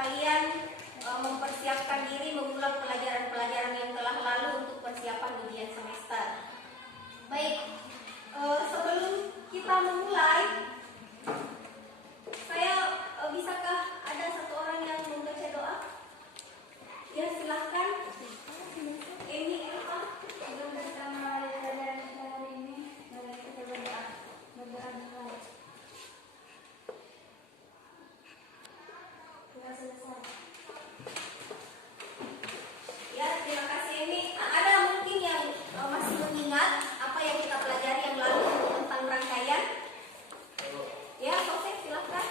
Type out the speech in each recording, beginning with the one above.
kalian mempersiapkan diri mengulang pelajaran-pelajaran yang telah lalu untuk persiapan ujian semester. Baik, sebelum kita memulai, saya bisakah ada satu orang yang membaca doa? Ya, silahkan. Emi, Eva. Sebelum kita mulai pelajaran kita hari ini, mari kita berdoa. Berdoa dulu. Sudah selesai. Ya, terima kasih Emi. Ada mungkin yang masih mengingat apa yang kita pelajari yang lalu tentang rangkaian? Ya, Sofek, silahkan.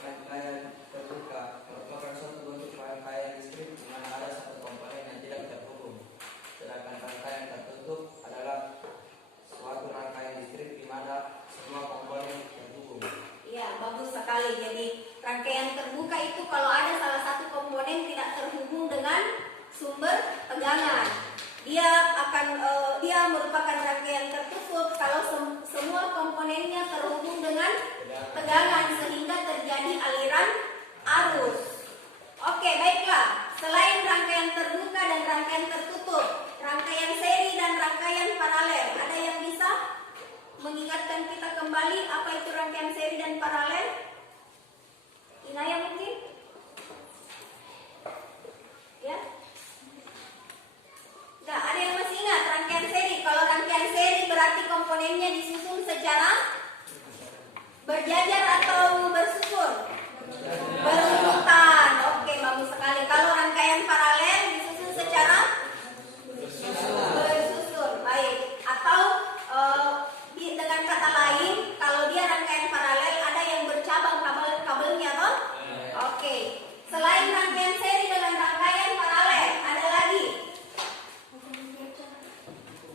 Rangkaian terbuka merupakan suatu bentuk rangkaian listrik di mana ada satu komponen yang tidak terhubung. Sedangkan rangkaian tertutup adalah suatu rangkaian listrik di mana semua komponen terhubung. Ya, bagus sekali. Jadi rangkaian terbuka itu kalau ada salah satu komponen tidak terhubung dengan sumber tegangan, dia merupakan rangkaian tertutup kalau semua komponennya terhubung dengan tegangan sehingga terjadi aliran arus. Oke, baiklah. Selain rangkaian terbuka dan rangkaian tertutup, rangkaian seri dan rangkaian paralel, ada yang bisa mengingatkan kita kembali apa itu rangkaian seri dan paralel? Inaya mungkin? Ya? Nah, ada yang masih ingat rangkaian seri? Kalau rangkaian seri berarti komponennya disusun secara berjajar atau bersusun? Berurutan. Oke, bagus sekali. Kalau rangkaian paralel disusun secara bersusun. Baik. Atau dengan kata lain, kalau dia rangkaian paralel ada yang bercabang kabelnya, toh? Oke. Selain rangkaian seri dengan rangkaian paralel, ada lagi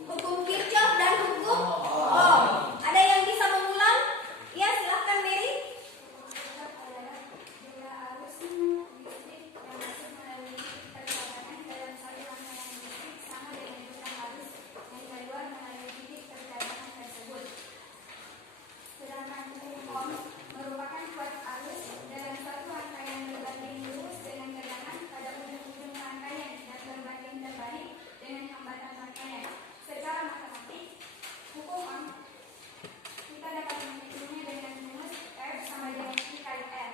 hukum Kirchhoff dan hukum Ohm. Ada yang bisa mengulang? Ya, silahkan Mary. Bila arus listrik yang masuk melalui perjalanan dalam satu rangkaian listrik sama dengan jumlah arus yang keluar melalui titik perjalanan tersebut. Sedangkan hukum Ohm merupakan kuat arus dalam suatu rangkaian berbanding lurus dengan tegangan pada ujung-ujung rangkaian dan berbanding terbalik dengan hambatan rangkaian. Secara matematik, hukum Ohm kita dapat menghitungnya dengan rumus F sama dengan I kali R.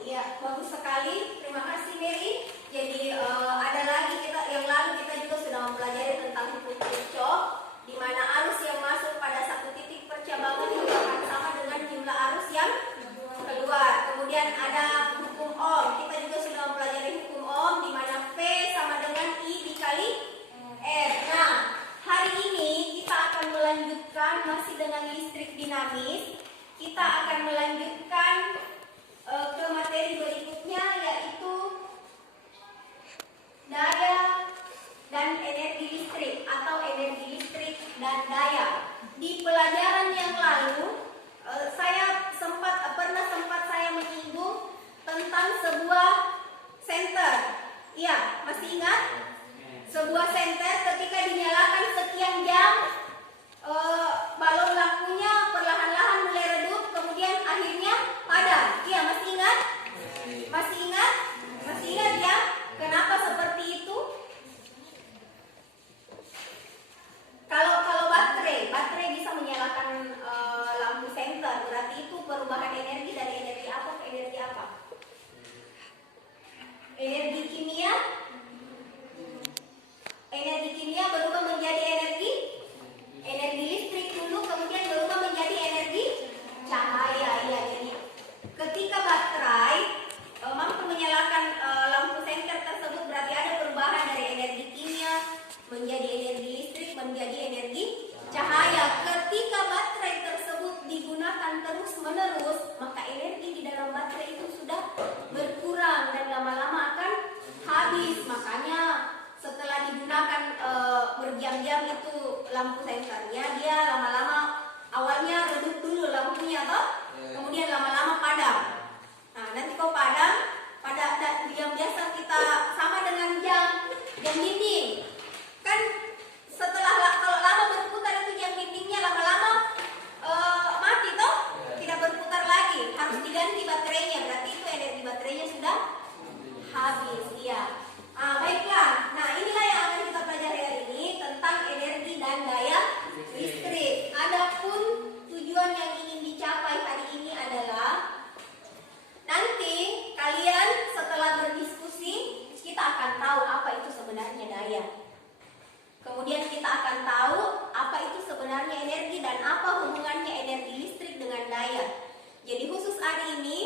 Iya, bagus sekali. Terima kasih Mary. Jadi ada lagi yang lalu kita juga sudah mempelajari tentang hukum Kirchhoff, di mana arus yang masuk pada satu titik percabangan itu akan sama dengan jumlah arus yang keluar. Kemudian ada hukum Ohm. Kita juga sudah mempelajari hukum Ohm, di mana V sama dengan I dikali R. Nah, hari ini kita akan melanjutkan masih dengan listrik dinamis. Kita akan melanjutkan ke materi berikutnya, yaitu daya dan energi listrik atau energi listrik dan daya. Di pelajaran yang lalu saya pernah sempat menyinggung tentang sebuah senter. Iya, masih ingat? Sebuah senter ketika dinyalakan sekian jam, balon lampunya perlahan-lahan mulai redup, kemudian akhirnya padam. Iya, masih ingat? Masih ingat? Masih ingat ya? Kenapa seperti itu? Kalau baterai bisa menyalakan lampu senter, berarti itu perubahan energi dari energi apa ke energi apa? Energi kimia? Energi kimia berubah menjadi energi listrik dulu, kemudian berubah menjadi energi cahaya. Ya, jadi ketika baterai mampu menyalakan lampu senter tersebut, berarti ada perubahan dari energi kimia menjadi energi listrik menjadi energi cahaya. Ketika baterai tersebut digunakan terus-menerus, maka energi di dalam baterai itu sudah berkurang dan lama-lama akan habis. Makanya setelah digunakan berjam-jam itu lampu senternya, dia lama-lama awalnya redup dulu lampunya, toh? Kemudian lama-lama padam. Nah, nanti kalau padam, yang biasa kita sama dengan jam dinding. Kan kalau lama berputar itu jam dindingnya lama-lama mati, toh? Tidak berputar lagi, harus diganti diganti baterainya, berarti itu energi baterainya sudah habis. Iya. Baiklah. Nah, inilah yang akan kita pelajari hari ini tentang energi dan daya listrik. Adapun tujuan yang ingin dicapai hari ini adalah nanti kalian setelah berdiskusi kita akan tahu apa itu sebenarnya daya. Kemudian kita akan tahu apa itu sebenarnya energi dan apa hubungannya energi listrik dengan daya. Jadi khusus hari ini,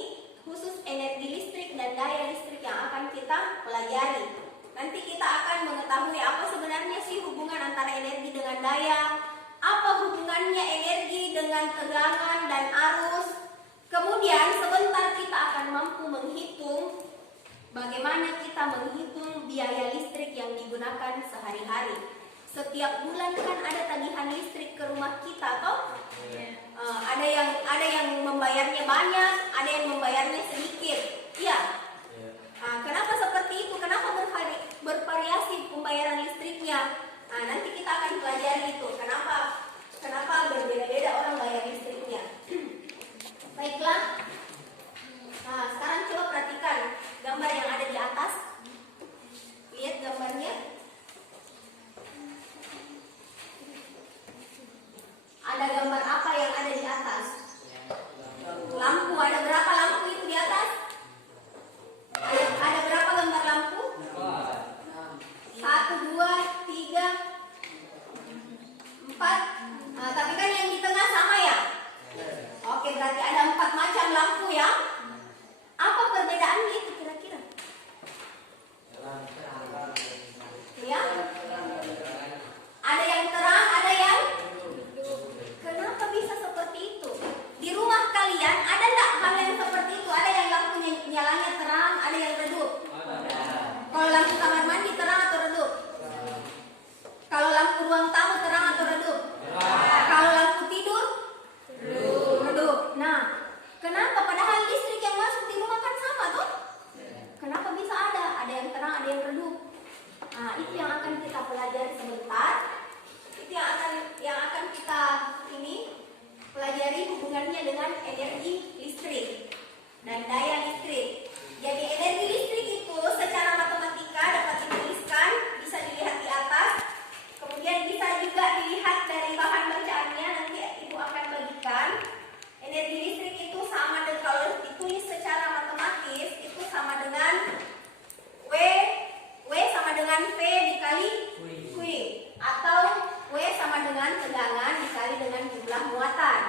khusus energi listrik dan daya listrik yang akan kita pelajari. Nanti kita akan mengetahui apa sebenarnya sih hubungan antara energi dengan daya, apa hubungannya energi dengan tegangan dan arus. Kemudian sebentar kita akan mampu menghitung bagaimana kita menghitung biaya listrik yang digunakan sehari-hari. Setiap bulan kan ada tagihan listrik ke rumah kita, toh? Ada yang membayarnya banyak, ada yang membayarnya sedikit. Iya. Kenapa seperti itu? Kenapa bervariasi pembayaran listriknya? Nanti kita akan pelajari itu. Kenapa berbeda-beda orang bayar listriknya? Baiklah. Sekarang coba perhatikan gambar yang ada di atas. Lihat gambarnya. Ada gambar apa yang ada di atas? Lampu. Ada berapa lampu itu di atas? Ada berapa gambar lampu? 1, 2, 3, 4. Tapi kan yang di tengah sama ya? Oke, berarti ada 4 macam lampu ya. Apa perbedaannya itu kira-kira? Ya? Ada yang terang, ada yang... Kenapa bisa seperti itu? Di rumah kalian ada enggak hal yang seperti itu? Ada yang lampunya nyalanya terang, ada yang redup? Kalau lampu kamar mandi terang atau redup? Kalau lampu ruang tamu terang atau redup? Kalau lampu tidur? Redup. Nah, kenapa? Padahal listrik yang masuk di rumah kan sama tuh? Kenapa bisa ada? Ada yang terang, ada yang redup. Itu yang akan kita pelajari sebentar. Itu yang akan kita pelajari hubungannya dengan energi listrik dan daya listrik. Jadi energi listrik itu secara matematika dapat dituliskan, bisa dilihat di atas. Kemudian bisa juga dilihat dari bahan bacaannya, nanti Ibu akan bagikan. Energi listrik itu sama dengan, kalau ditulis secara matematis itu sama dengan W sama dengan V dikali Q, atau W sama dengan tegangan dikali dengan jumlah muatan,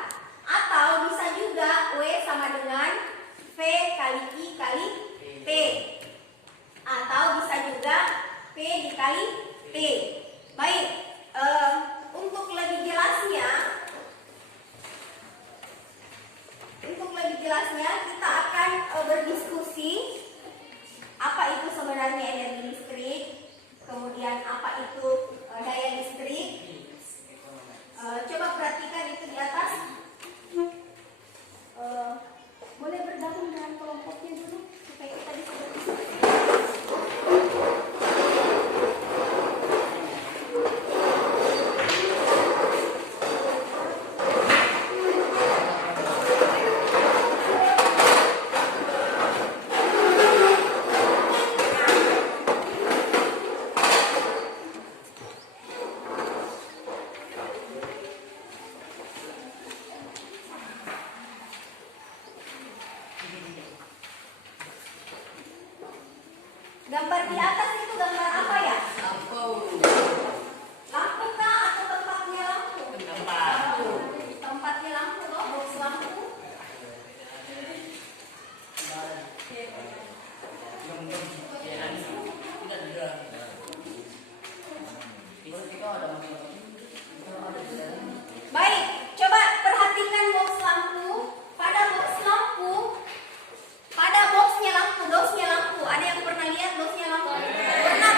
atau bisa juga W sama dengan V kali I kali P, atau bisa juga P dikali T. Baik, untuk lebih jelasnya kita akan berdiskusi apa itu sebenarnya energi listrik, kemudian apa itu daya listrik. Coba perhatikan itu di atas. Boleh bergabung dengan kelompoknya dulu supaya kita bisa berdiskusi. Gambar di atas itu gambar apa ya? Lampu. Lampu kah atau tempatnya lampu? Tempatnya lampu loh, box lampu. Baik, coba perhatikan box lampu. Pada boxnya lampu, dosnya lampu. Ada yang pernah lihat dosnya lampu? Pernah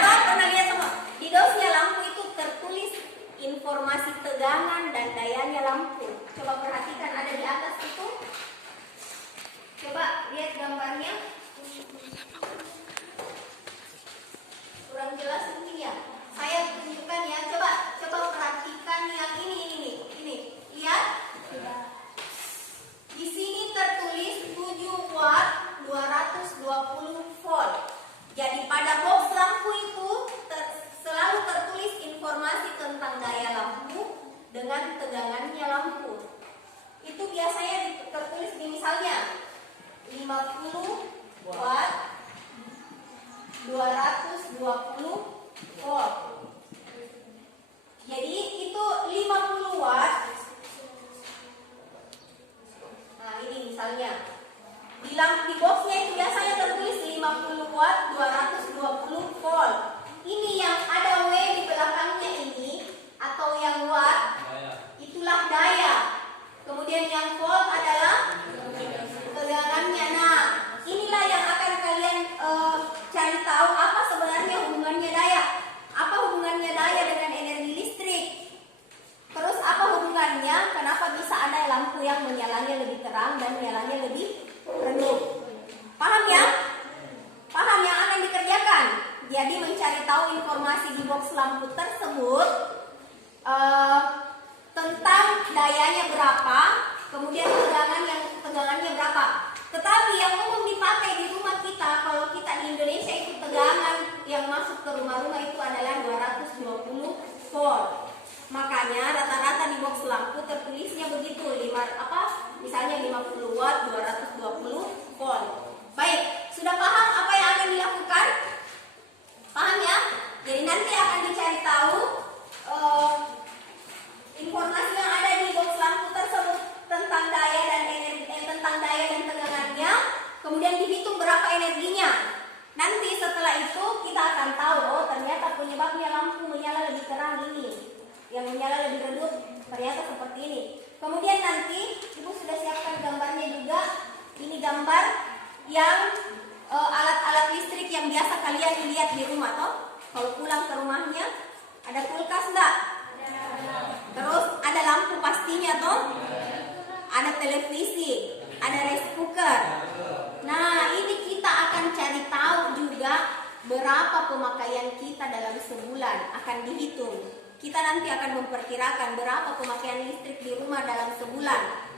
50 watt 220 volt. Jadi itu 50 watt. Nah, ini misalnya di boxnya itu biasanya tertulis 50 watt 220 volt. Ini yang ada W di belakangnya ini atau yang watt, itulah daya. Kemudian yang volt adalah tegangannya. Nah, inilah yang akan kalian cari tahu apa sebenarnya hubungannya daya. Apa hubungannya daya dengan energi listrik? Terus apa hubungannya? Kenapa bisa ada lampu yang menyalanya lebih terang dan menyalanya lebih redup? Paham ya? Paham yang akan dikerjakan? Jadi mencari tahu informasi di box lampu tersebut tentang dayanya berapa, kemudian tegangannya berapa. Tetapi yang umum dipakai di rumah kita, kalau kita di Indonesia itu tegangan yang masuk ke rumah-rumah itu adalah 220 volt. Makanya rata-rata di box lampu tertulisnya begitu, misalnya 50 watt 220 volt. Baik, sudah paham apa yang akan dilakukan? Paham ya? Jadi nanti akan dicari tahu informasi yang ada di box lampu tersebut tentang daya dan tegangannya, kemudian dihitung berapa energinya. Nanti setelah itu kita akan tahu, oh ternyata penyebabnya lampu menyala lebih terang ini, yang menyala lebih redup ternyata seperti ini. Kemudian nanti Ibu sudah siapkan gambarnya juga. Ini gambar yang alat-alat listrik yang biasa kalian lihat di rumah toh. Kalau pulang ke rumahnya ada kulkas enggak? Terus ada lampu pastinya toh. Ada televisi, ada rice cooker. Nah, ini kita akan cari tahu juga berapa pemakaian kita dalam sebulan, akan dihitung. Kita nanti akan memperkirakan berapa pemakaian listrik di rumah dalam sebulan.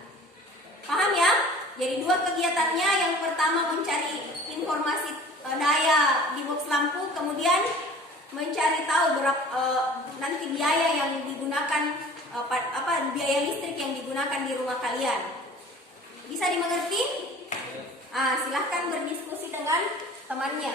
Paham ya? Jadi dua kegiatannya, yang pertama mencari informasi daya di box lampu, kemudian mencari tahu berapa nanti biaya yang digunakan, biaya listrik yang digunakan di rumah kalian. Bisa dimengerti? Silahkan berdiskusi dengan temannya.